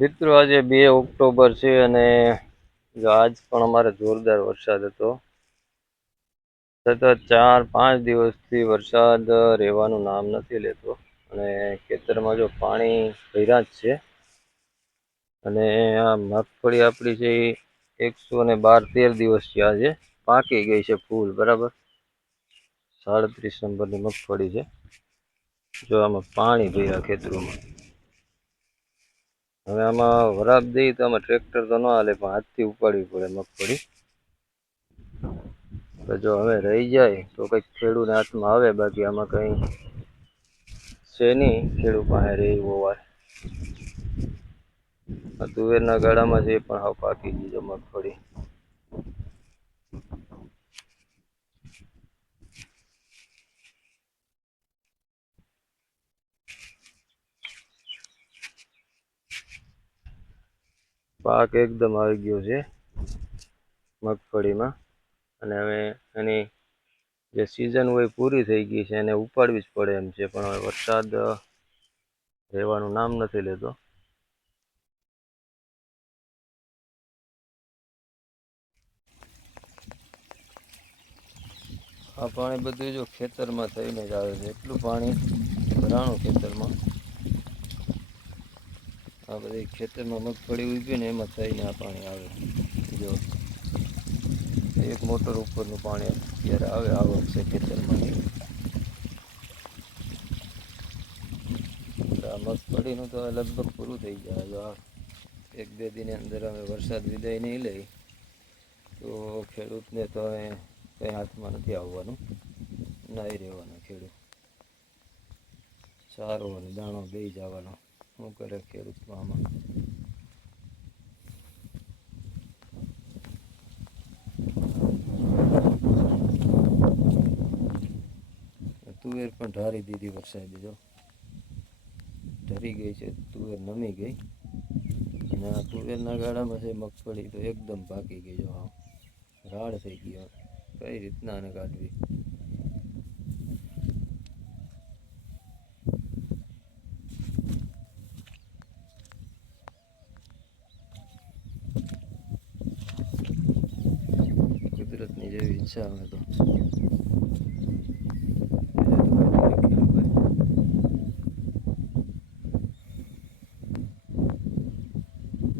મિત્રો આજે 2 ઓક્ટોબર છે અને જો આજ પણ અમારે જોરદાર વરસાદ હતો. સતત 4-5 દિવસથી વરસાદ રહેવાનું નામ નથી લેતો અને ખેતરમાં જો પાણી ભર્યા જ છે. અને આ મગફળી આપણી છે એ 112-13 દિવસ થયા છે, પાકી ગઈ છે ફૂલ બરાબર. 37 નંબરની મગફળી છે. જો આમાં પાણી ભર્યા ખેતરોમાં. હવે આમાં વરાપ દઈએ તો આમાં ટ્રેક્ટર તો ન હાલે, પણ હાથથી ઉપાડવી પડે મગફળી. તો જો હવે રહી જાય તો કંઈક ખેડૂતને હાથમાં આવે, બાકી આમાં કંઈ છે નહીં ખેડૂત પાસે રહે એવો વાર. આ તુવેરના ગાળામાં છે એ પણ હાવ પાકી ગઈ છે મગફળી. પાક એકદમ આવી ગયો છે મગફળીમાં અને હવે એની જે સિઝન હોય પૂરી થઈ ગઈ છે, એને ઉપાડવી જ પડે એમ છે, પણ હવે વરસાદ રહેવાનું નામ નથી લેતો. આ પાણી બધું જો ખેતરમાં થઈને જ આવે છે, એટલું પાણી ભરાણું ખેતરમાં. આ બધી ખેતરમાં મગફળી ઉભી ને એમાં થઈને આ પાણી આવે. જો એક મોટર ઉપરનું પાણી અત્યારે આવે આવક છે ખેતરમાંથી. આ મગફળીનું તો લગભગ પૂરું થઈ જાય. જો આ 1-2 દિનની અંદર અમે વરસાદ વિદાય નહીં લઈ તો ખેડૂતને તો કંઈ હાથમાં નથી આવવાનું, નાહી રહેવાનો ખેડૂત. સારો અને દાણો બે જવાનો. શું કરે ખેડૂતમાં આમાં? તુવેર પણ ઢારી દીધી વરસાદે. જો ઢરી ગઈ છે તુવેર, નમી ગઈ. અને આ તુવેરના ગાળામાં છે મગફળી તો એકદમ પાકી ગઈ. જો હા રાડ થઈ ગઈ. કઈ રીતના આને કાઢવી? કુદરતની જેવી ઈચ્છા આવે તો